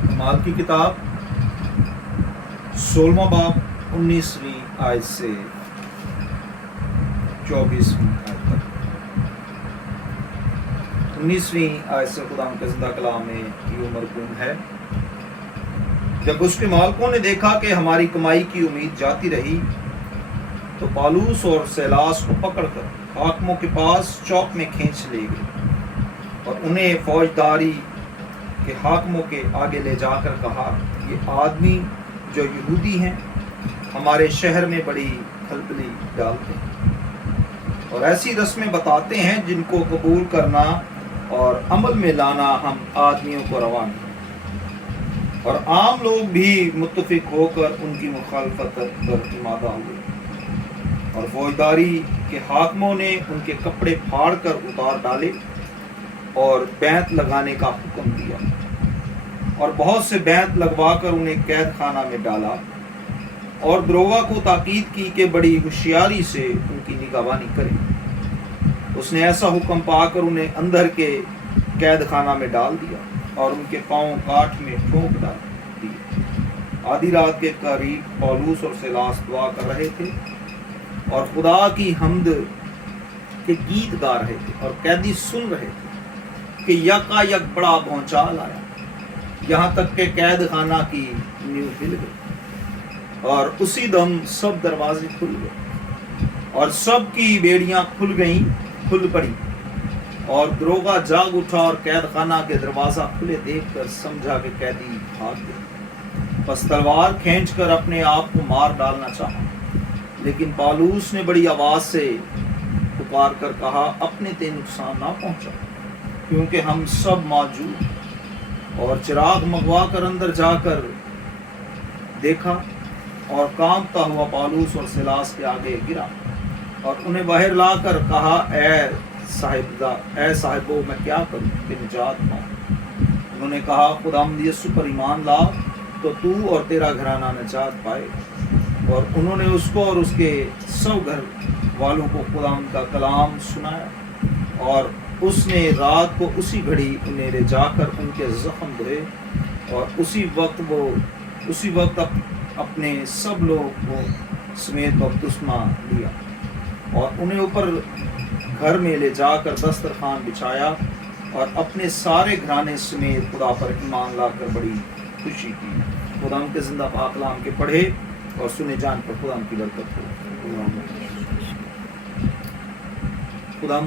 अमाल की किताब 16वां बाब 19वीं आयत से 24वीं आयत तक। 19वीं आयत से खुदा के ज़िंदा कलाम में यूं मरकूम है, जब उसके मालिकों ने देखा कि हमारी कमाई की उम्मीद जाती रही तो पालूस और सैलास को पकड़कर हाकिमों के पास चौक में खींच ले गए और उन्हें फौजदारी के हाकिमों के आगे ले जाकर कहा, ये आदमी जो यहूदी हैं हमारे शहर में बड़ी खलबली डालते हैं और ऐसी रस्में बताते हैं जिनको कबूल करना और अमल में लाना हम आदमियों को रवा नहीं। और आम लोग भी मुत्तफिक होकर उनकी मुखालफत पर इमादा हुए और फौजदारी के हाकिमों ने उनके कपड़े फाड़ कर उतार डाले और बैंत लगाने का हुक्म दिया और बहुत से बैंत लगवाकर उन्हें कैद खाना में डाला और दरोगा को ताकीद की कि बड़ी होशियारी से उनकी निगहबानी करें। उसने ऐसा हुक्म पाकर उन्हें अंदर के कैद खाना में डाल दिया और उनके पांव काठ में ठोक डाल दिए। आधी रात के करीब पौलुस और सिलास दुआ कर रहे थे और खुदा की हम्द के गीत गा रहे थे और कैदी सुन रहे थे कि यकायक बड़ा भौचाल आया, यहाँ तक के कैद खाना की नींव हिल गई और उसी दम सब दरवाजे खुल गए और सब की बेड़ियां खुल पड़ी और दरोगा जाग उठा और कैद खाना के दरवाजा खुले देखकर समझा कि कैदी भाग गए। बस तलवार खींचकर अपने आप को मार डालना चाहा, लेकिन पालूस ने बड़ी आवाज से पुकार कर कहा, अपने ते नुकसान ना पहुंचा, क्योंकि हम सब मौजूद। और चिराग मंगवा कर अंदर जाकर देखा और कांपता हुआ पालूस और सिलास के आगे गिरा और उन्हें बाहर लाकर कहा, ए साहिबो मैं क्या करूं कि निजात पाऊं। उन्होंने कहा, खुदावंद यीशु पर ईमान ला तो तू और तेरा घराना निजात पाए। और उन्होंने उसको और उसके सब घर वालों को खुदावंद का कलाम सुनाया और उसने रात को उसी घड़ी उन्हें ले जाकर उनके जख्म धोए और उसी वक्त अपने सब लोग को समेत बपतिस्मा लिया और उन्हें ऊपर घर में ले जाकर दस्तरखान बिछाया और अपने सारे घराने समेत खुदा पर ईमान लाकर बड़ी खुशी की। खुदा के जिंदा पाक कलाम के पढ़े और सुने जान पर खुदा की बरकत हो।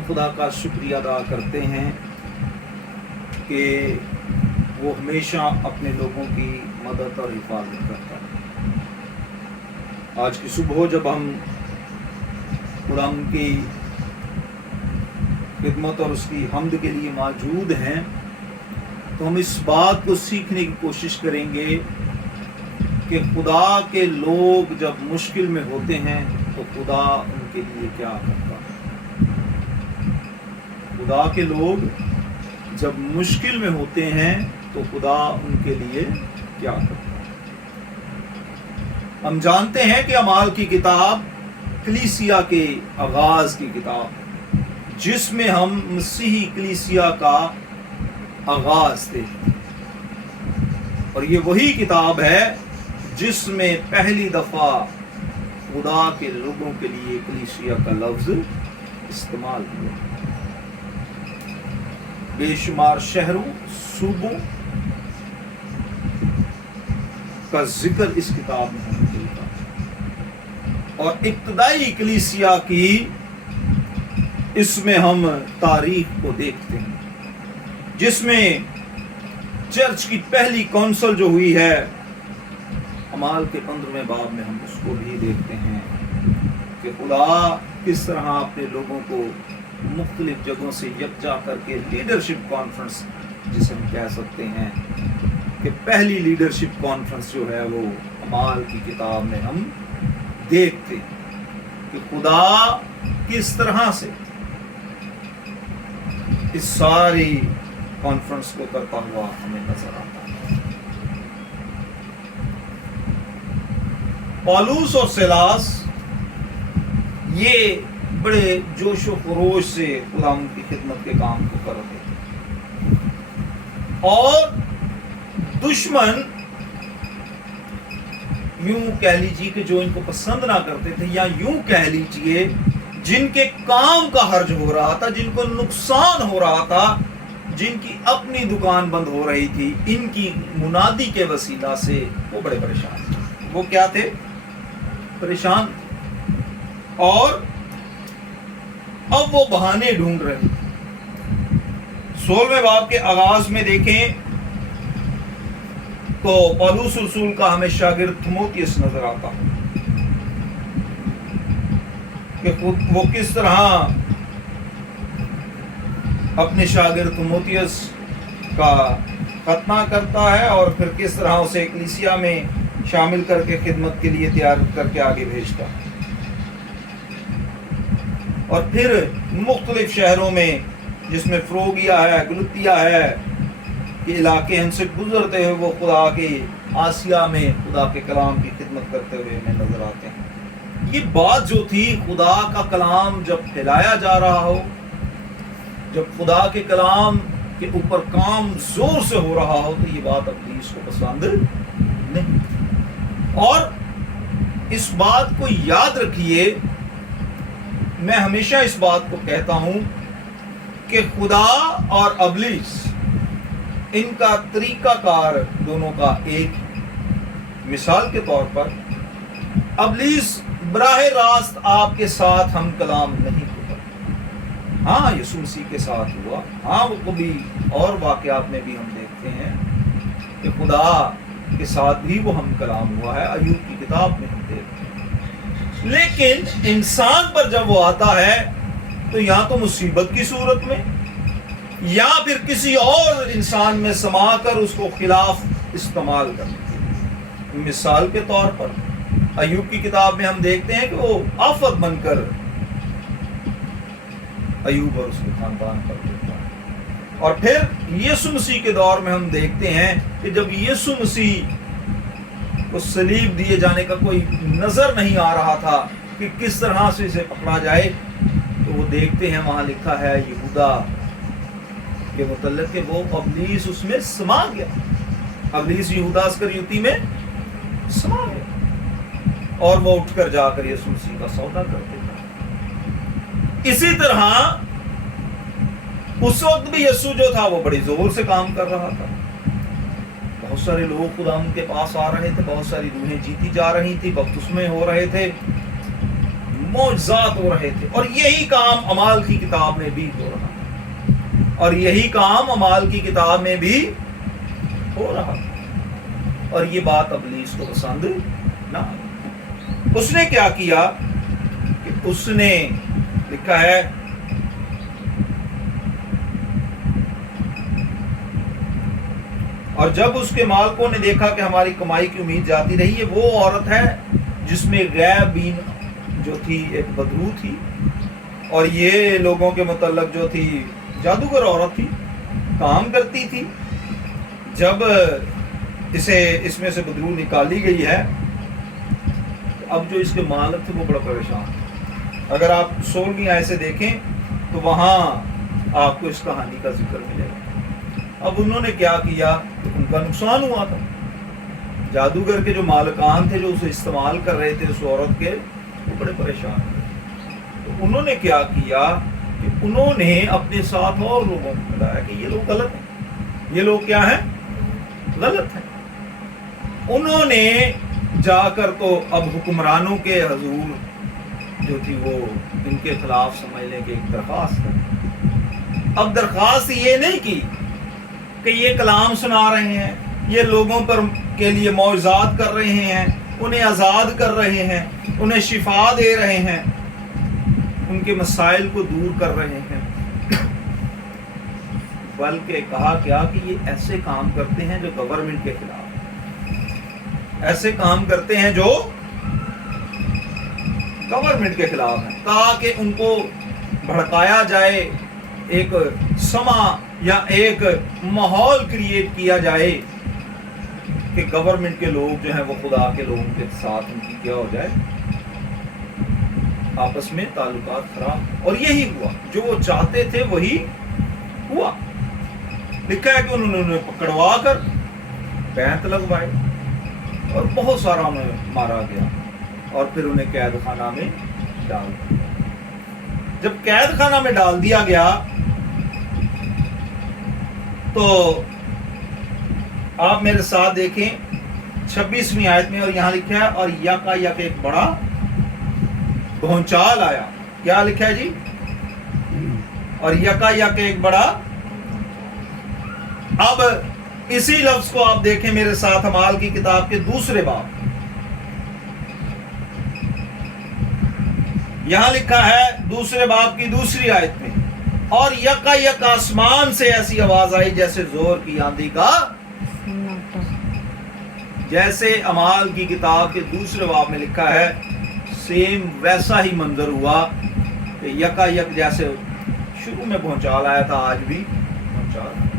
खुदा का शुक्रिया अदा करते हैं कि वो हमेशा अपने लोगों की मदद और हिफाजत करता है। आज की सुबह जब हम खुदा की खिदमत और उसकी हम्द के लिए मौजूद हैं तो हम इस बात को सीखने की कोशिश करेंगे कि खुदा के लोग जब मुश्किल में होते हैं तो खुदा उनके लिए क्या करता है। खुदा के लोग जब मुश्किल में होते हैं तो खुदा उनके लिए क्या करता है। हम जानते हैं कि अमाल की किताब कलीसिया के आगाज की किताब, जिसमें हम मसीही कलीसिया का आगाज देखते हैं और ये वही किताब है जिसमें पहली दफा खुदा के लोगों के लिए कलीसिया का लफ्ज इस्तेमाल हुआ। बेशुमार शहरों सूबों का जिक्र इस किताब में हमें मिलता है और इब्तदाई कलीसिया की इसमें हम तारीख को देखते हैं, जिसमें चर्च की पहली कौंसिल जो हुई है अमाल के 15वें बाब में हम उसको भी देखते हैं कि खुदा किस तरह अपने लोगों को मुख्तलिफ जगहों से यकजा करके लीडरशिप कॉन्फ्रेंस, जिसे हम कह सकते हैं कि पहली लीडरशिप कॉन्फ्रेंस जो है वो अमाल की किताब में हम देखते हैं कि खुदा किस तरह से इस सारी कॉन्फ्रेंस को करता हुआ हमें नजर आता है। पौलुस और सिलास ये बड़े जोश व खरोश से खुदा की खिदमत के काम को कर रहे थे और दुश्मन यूं कह लीजिए कि जो इनको पसंद ना करते थे, या यूं कह लीजिए जिनके काम का हर्ज हो रहा था, जिनको नुकसान हो रहा था, जिनकी अपनी दुकान बंद हो रही थी, इनकी मुनादी के वसीला से वो बड़े परेशान थे। वो क्या थे? परेशान। और अब वो बहाने ढूंढ रहे थे। 16वें बाब के आगाज में देखें तो पौलुस रसूल का हमें शागिर्द थिमोथियस नजर आता है कि वो किस तरह अपने शागिर्द थिमोथियस का खतना करता है और फिर किस तरह उसे कलीसिया में शामिल करके खिदमत के लिए तैयार करके आगे भेजता है। और फिर मुख्तलिफ शहरों में, जिसमें फ्रोगिया है, गलतिया है, के इलाके इनसे गुजरते हुए वो खुदा के आसिया में खुदा के कलाम की खिदमत करते हुए हमें नजर आते हैं। ये बात जो थी, खुदा का कलाम जब फैलाया जा रहा हो, जब खुदा के कलाम के ऊपर काम जोर से हो रहा हो, तो ये बात इब्लीस को पसंद नहीं। और इस बात को याद रखिए, मैं हमेशा इस बात को कहता हूं कि खुदा और इब्लीस, इनका तरीकाकार दोनों का एक। मिसाल के तौर पर इब्लीस बराह रास्त आपके साथ हम कलाम नहीं होता। हाँ, यीशु मसीह के साथ हुआ। हाँ, वो कभी और वाक़यात में भी हम देखते हैं कि खुदा के साथ भी वो हम कलाम हुआ है। अय्यूब की किताब में हम देखते हैं। लेकिन इंसान पर जब वो आता है तो या तो मुसीबत की सूरत में, या फिर किसी और इंसान में समाकर उसको खिलाफ इस्तेमाल करते। मिसाल के तौर पर अय्यूब की किताब में हम देखते हैं कि वो आफत बनकर अय्यूब और उसके खानदान पर देता है। और फिर यीशु मसीह के दौर में हम देखते हैं कि जब यीशु मसीह को सलीब दिए जाने का कोई नजर नहीं आ रहा था कि किस तरह से इसे पकड़ा जाए, तो वो देखते हैं वहां लिखा है यहूदा के मुतल्लिक़ के वो इब्लीस उसमें समा गया। इब्लीस यहूदा इस्करियोती में समा गया और वो उठकर जाकर यीशु मसीह का सौदा कर देता। इसी तरह उस वक्त भी यीशु जो था वो बड़ी जोर से काम कर रहा था। बहुत सारे लोग खुदा उनके पास आ रहे थे, बहुत सारी रूहें जीती जा रही थी, बपतिस्मे हो रहे थे, मौजज़ात हो रहे थे। और यही काम अमाल की किताब में भी हो रहा था, और यही काम अमाल की किताब में भी हो रहा था। और ये बात इब्लीस को पसंद ना आई। उसने क्या किया कि उसने लिखा है और जब उसके मालिकों ने देखा कि हमारी कमाई की उम्मीद जाती रही। ये वो औरत है जिसमें गैबीन जो थी एक बदरू थी, और ये लोगों के मुतल्लक जो थी जादूगर औरत थी, काम करती थी। जब इसमें से बदरू निकाली गई है, तो अब जो इसके मालिक थे वो बड़ा परेशान थे। अगर आप 16वीं आयत से देखें तो वहाँ आपको इस कहानी का जिक्र मिलेगा। अब उन्होंने क्या किया, उनका नुकसान हुआ था। जादूगर के जो मालिकान थे, जो उसे इस्तेमाल कर रहे थे उस औरत के, वो बड़े परेशान थे। तो उन्होंने क्या किया कि उन्होंने अपने साथ और लोगों को बताया कि ये लोग गलत हैं, ये लोग क्या हैं, गलत हैं। उन्होंने जाकर तो अब हुक्मरानों के हजूर जो थी वो इनके खिलाफ समझ लें कि एक दरख्वास्त कर। अब दरख्वास्त ये नहीं की कि ये कलाम सुना रहे हैं, ये लोगों पर के लिए मौजज़ात कर रहे हैं, उन्हें आज़ाद कर रहे हैं, उन्हें शिफा दे रहे हैं, उनके मसाइल को दूर कर रहे हैं, बल्कि कहा क्या कि ये ऐसे काम करते हैं जो गवर्नमेंट के खिलाफ, ऐसे काम करते हैं जो गवर्नमेंट के खिलाफ है, ताकि उनको भड़काया जाए, एक समा या एक माहौल क्रिएट किया जाए कि गवर्नमेंट के लोग जो हैं वो खुदा के लोगों के साथ उनकी क्या हो जाए, आपस में ताल्लुकात खराब। और यही हुआ, जो वो चाहते थे वही हुआ। लिखा है कि उन्होंने पकड़वा कर बैंत लगवाए और बहुत सारा उन्हें मारा गया और फिर उन्हें कैद खाना में डाल दिया। जब कैद खाना में डाल दिया गया तो आप मेरे साथ देखें 26वीं आयत में, और यहां लिखा है और यका एक बड़ा भूचाल आया। क्या लिखा है जी? और यका एक बड़ा। अब इसी लफ्ज को आप देखें मेरे साथ अमाल की किताब के दूसरे बाब, यहां लिखा है दूसरे बाब की दूसरी आयत में, और यका आसमान से ऐसी आवाज आई जैसे जोर की आंधी का। जैसे अमाल की किताब के दूसरे बाब में लिखा है, सेम वैसा ही मंजर हुआ कि यका जैसे शुरू में भूचाल आया था, आज भी भूचाल।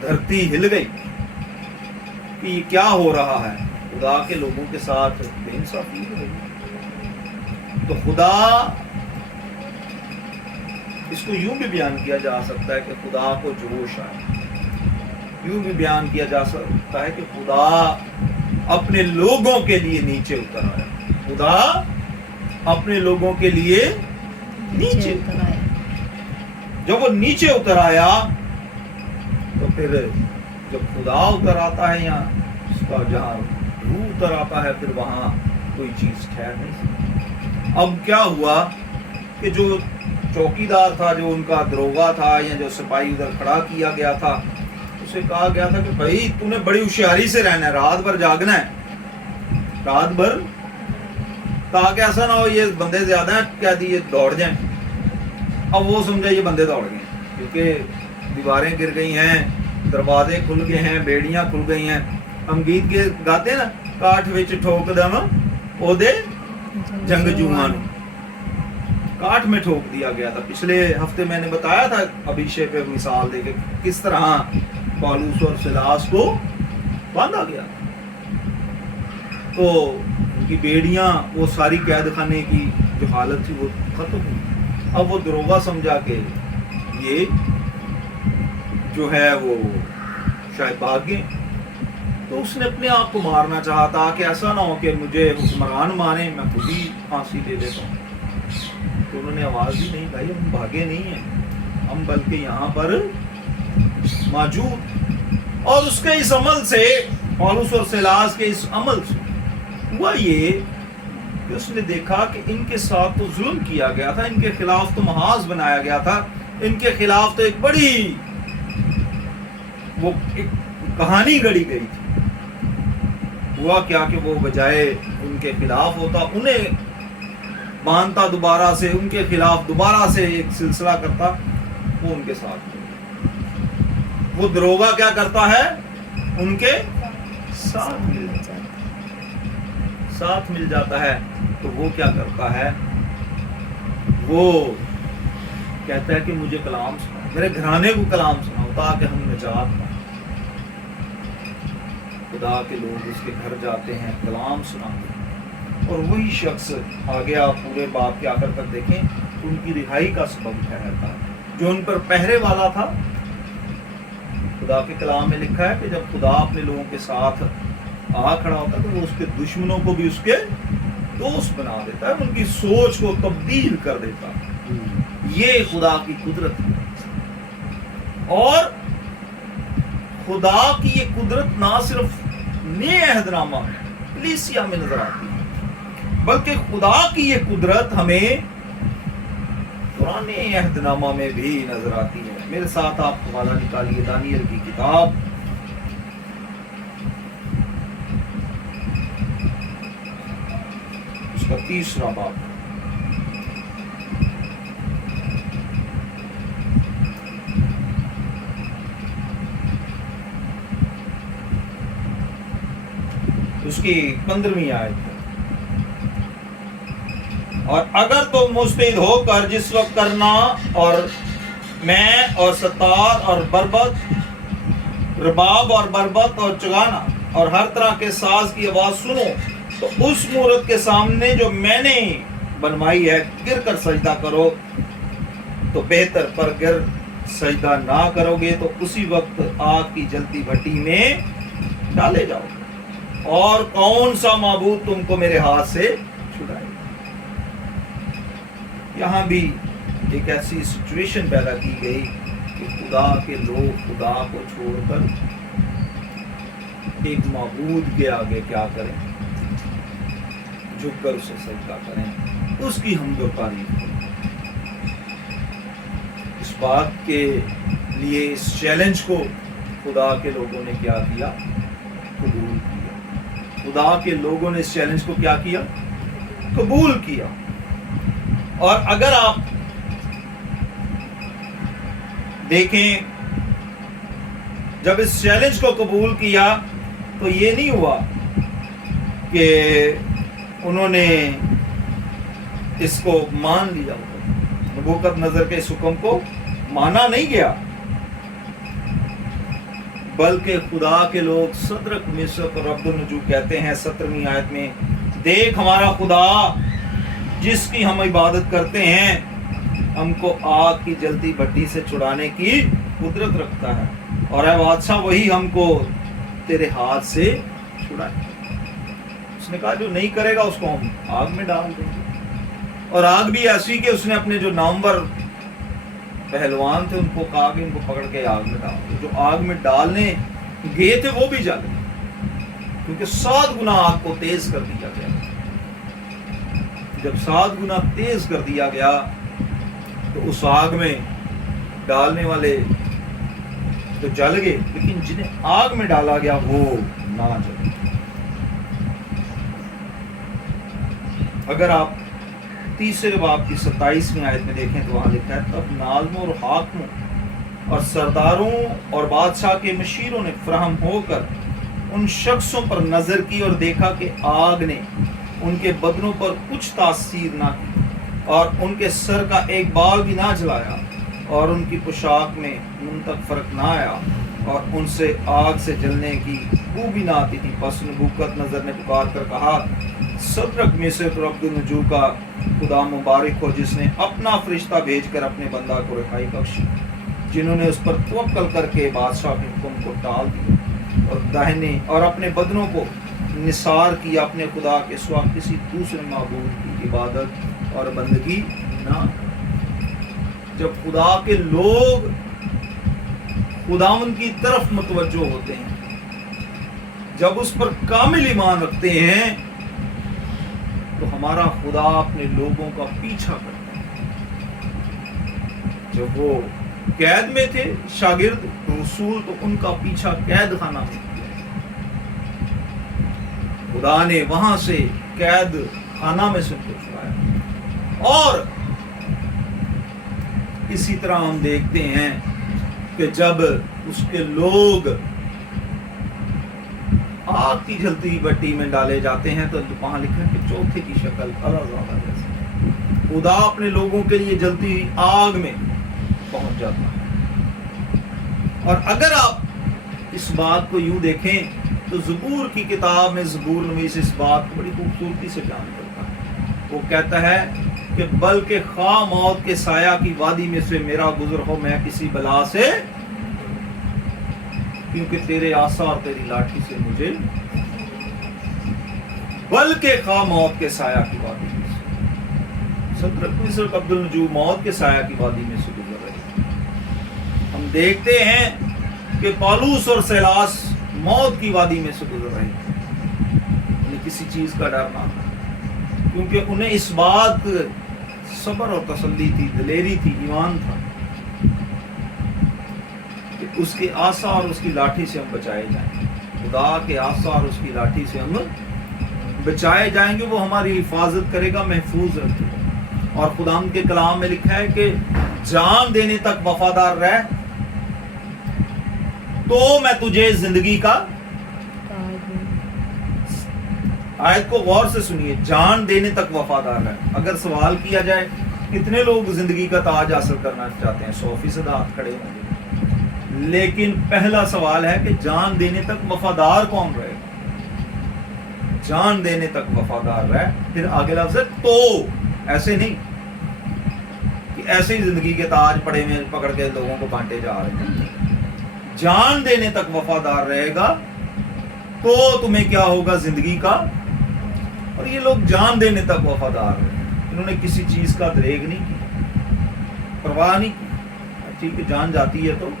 धरती हिल गई कि ये क्या हो रहा है, खुदा के लोगों के साथ बेइंसाफी हो रही। तो खुदा, इसको यूं भी बयान किया जा सकता है कि खुदा को जोश आए, यूं भी बयान किया जा सकता है कि खुदा अपने लोगों के लिए नीचे उतर आया। खुदा अपने लोगों के लिए नीचे उतर आया। जब वो नीचे उतर आया तो फिर जब खुदा उतर आता है, या उसका जहाँ रूह उतर आता है, फिर वहाँ कोई चीज ठहर नहीं सकती। अब क्या हुआ कि जो चौकीदार था, जो उनका दरोगा था, या जो सिपाही उधर खड़ा किया गया था, उसे कहा गया था कि भाई तूने बड़ी होशियारी से रहना है, रात भर जागना है, रात भर, ताकि ऐसा ना हो ये बंदे ज्यादा हैं, क्या ये दौड़ जाएं। अब वो समझा ये बंदे दौड़ गए, क्योंकि दीवारें गिर गई हैं, दरवाजे खुल गए हैं, बेड़ियां खुल गई हैं। हम गीत के गाते हैं ना, काठ विच ठोक दम ओदे जंगजूआं नूं, काठ में ठोक दिया गया था। पिछले हफ्ते मैंने बताया था अभिषेक पे मिसाल देके किस तरह पौलुस और सिलास को बांधा गया, तो उनकी बेड़ियां, वो सारी कैद खाने की जो हालत थी वो खत्म हुई। अब वो दरोगा समझा के ये जो है वो शायद भाग गए, तो उसने अपने आप को मारना चाहा था कि ऐसा ना हो कि मुझे हुक्मरान मारे, मैं खुद ही फांसी दे देता हूँ। तो उन्होंने आवाज ही नहीं, भाई हम भागे नहीं हैं, हम बल्कि यहाँ पर मौजूद। और उसके इस अमल से, पौलुस और सिलास के इस अमल से हुआ ये कि उसने देखा कि इनके साथ तो जुल्म किया गया था, इनके खिलाफ तो महाज बनाया गया था, इनके खिलाफ तो एक बड़ी वो एक कहानी गढ़ी गई थी। हुआ क्या कि वो बजाय उनके खिलाफ होता, उन्हें मानता दोबारा से, उनके खिलाफ दोबारा से एक सिलसिला करता, वो उनके साथ। वो दरोगा क्या करता है, उनके साथ मिल जाता है। तो वो क्या करता है, वो कहता है कि मुझे कलाम सुनाओ, मेरे घराने को कलाम सुनाओ, ताकि हम निजात पाएं। खुदा के लोग उसके घर जाते हैं, कलाम सुनाते हैं, और वही शख्स आगे आप पूरे बाप के आखिर तक देखें, उनकी रिहाई का सबब ठहरता है। जो उन पर पहरे वाला था, खुदा के कलाम में लिखा है कि जब खुदा अपने लोगों के साथ आ खड़ा होता है तो वो उसके दुश्मनों को भी उसके दोस्त बना देता है, उनकी सोच को तब्दील कर देता है। ये खुदा की कुदरत है, और खुदा की ये कुदरत ना सिर्फ नए अहदनामा में, कलीसिया में नजर आती है, बल्कि खुदा की ये कुदरत हमें पुराने अहदनामा में भी नजर आती है। मेरे साथ आप हवाला निकालिए दानियल की किताब, उसका 3रा बाब। उसकी 15वीं आयत है। और अगर तुम मुस्तैद होकर जिस वक्त करना और मैं और सतार और बरबत, रबाब और बरबत और चगाना और हर तरह के साज की आवाज सुनो, तो उस मूरत के सामने जो मैंने बनवाई है गिर कर सजदा करो, तो बेहतर पर गिर सजदा ना करोगे तो उसी वक्त आग की जलती भट्टी में डाले जाओगे, और कौन सा माबूद तुमको मेरे हाथ से छुड़ाएगा। यहाँ भी एक ऐसी सिचुएशन पैदा की गई कि खुदा के लोग खुदा को छोड़कर एक माबूद के आगे क्या करें, झुककर उसे सजदा करें, उसकी हमदो तारीफ करें। इस बात के लिए इस चैलेंज को खुदा के लोगों ने क्या किया, कबूल किया। खुदा के लोगों ने इस चैलेंज को क्या किया, कबूल किया। और अगर आप देखें, जब इस चैलेंज को कबूल किया तो ये नहीं हुआ कि उन्होंने इसको मान लिया, नबूकदनेस्सर के इस हुक्म को माना नहीं गया, बल्कि खुदा के लोग सदरक मिशक और अब्दुल-नजूर कहते हैं 17वीं आयत में, देख हमारा खुदा जिसकी हम इबादत करते हैं हमको आग की जलती भट्टी से छुड़ाने की कुदरत रखता है, और है बादशाह वही हमको तेरे हाथ से छुड़ाए। उसने कहा जो नहीं करेगा उसको हम आग में डाल देंगे। और आग भी ऐसी कि उसने अपने जो नामवर पहलवान थे उनको कहा कि इनको पकड़ के आग में डाल दो। जो आग में डालने गए थे वो भी जल गए, क्योंकि 7 गुना आग को तेज कर दिया गया। जब 7 गुना तेज कर दिया गया तो उस आग में डालने वाले तो जल गए, लेकिन जिन्हें आग में डाला गया वो ना जले। अगर आप 3 बाब की 27वीं आयत में देखें तो वहां लिखा है, तब नाज़मों और हाकिमों और सरदारों और बादशाह के मशीरों ने फ्राहम होकर उन शख्सों पर नजर की और देखा कि आग ने उनके बदनों पर कुछ तासीर ना की और उनके सर का एक बाल भी ना जलाया और उनकी पोशाक में उन तक फर्क ना आया और उनसे आग से जलने की बू भी ना आती थी। बस नबूकदनेस्सर ने पुकार कर कहा, सदरक मिशक और अब्दुल-नजूर का खुदा मुबारक हो जिसने अपना फरिश्ता भेजकर अपने बंदा को रिहाई बख्शी, जिन्होंने उस पर तवक्कल करके बादशाह के हुक्म को टाल दिया और दाहिने और अपने बदनों को निसार किया, अपने खुदा के सिवा किसी दूसरे माबूद की इबादत और बंदगी ना। जब खुदा के लोग खुदावंद की तरफ मुतवज्जो होते हैं, जब उस पर कामिल ईमान रखते हैं, तो हमारा खुदा अपने लोगों का पीछा करता है। जब वो कैद में थे शागिर्द रसूल, तो उनका पीछा कैद खाना में किया। खुदा ने वहां से कैद खाना में से उनको छुड़ाया। और इसी तरह हम देखते हैं कि जब उसके लोग आग की जलती भट्टी में डाले जाते हैं तो वहां लिखा है कि चौथे की शक्ल अलाज़ादा जैसे खुदा अपने लोगों के लिए जलती हुई आग में पहुंच जाता है। और अगर आप इस बात को यूं देखें तो ज़बूर की किताब में ज़बूर नवीस इस बात को बड़ी खूबसूरती से बयान करता है। वो कहता है कि बल्कि खा मौत के साया की वादी में से मेरा गुजर हो मैं किसी बला से, क्योंकि तेरे आसा और तेरी लाठी से मुझे, बल्कि खा मौत के साया की वादी में से। सदरक मिशक अब्दुल-नजूर मौत के साया की वादी में से गुजर रहे। हम देखते हैं कि पौलुस और सीलास मौत की वादी में से गुजर रहे, उन्हें किसी चीज का डर ना था, क्योंकि उन्हें इस बात सब्र और तसल्ली थी, दिलेरी थी, ईमान था कि उसके आसा और उसकी लाठी से हम बचाए जाएंगे। खुदा के आसा और उसकी लाठी से हम बचाए जाएंगे, वो हमारी हिफाजत करेगा, महफूज रखेगा। और खुदा के कलाम में लिखा है कि जान देने तक वफादार रह तो मैं तुझे जिंदगी का, आयत को गौर से सुनिए, जान देने तक वफादार रह। अगर सवाल किया जाए कितने लोग जिंदगी का ताज हासिल करना चाहते हैं, 100% हाथ खड़े होंगे, लेकिन पहला सवाल है कि जान देने तक वफादार कौन रहेगा। जान देने तक वफादार रह, फिर आगे लफ्ज़ है तो, ऐसे नहीं कि ऐसे ही जिंदगी के ताज पड़े में पकड़ के लोगों को बांटे जा रहे हैं। जान देने तक वफादार रहेगा तो तुम्हें क्या होगा जिंदगी का। और ये लोग जान देने तक वफादार रहे, इन्होंने किसी चीज का दरेग नहीं की, परवाह नहीं की। ठीक है, जान जाती है तो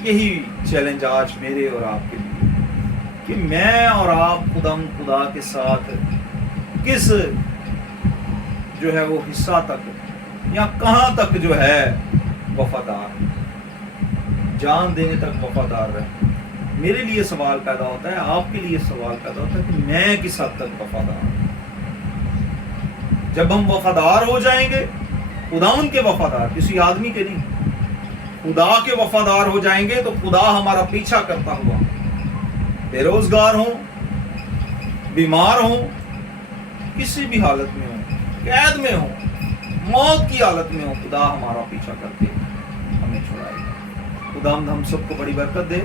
यही चैलेंज आज मेरे और आपके लिए कि मैं और आप खुदा के साथ किस जो है वो हिस्सा तक या कहां तक जो है वफादार, जान देने तक वफादार रहे। मेरे लिए सवाल पैदा होता है, आपके लिए सवाल पैदा होता है कि मैं किस हद तक वफादार हूं। जब हम वफादार हो जाएंगे, खुदा के वफादार, किसी आदमी के नहीं, खुदा के वफादार हो जाएंगे तो खुदा हमारा पीछा करता हुआ, बेरोजगार हो, बीमार हो, किसी भी हालत में हो, कैद में हो, मौत की हालत में हो, खुदा हमारा पीछा करके हमें छुड़ाएगा। खुदा हम सबको बड़ी बरकत दे।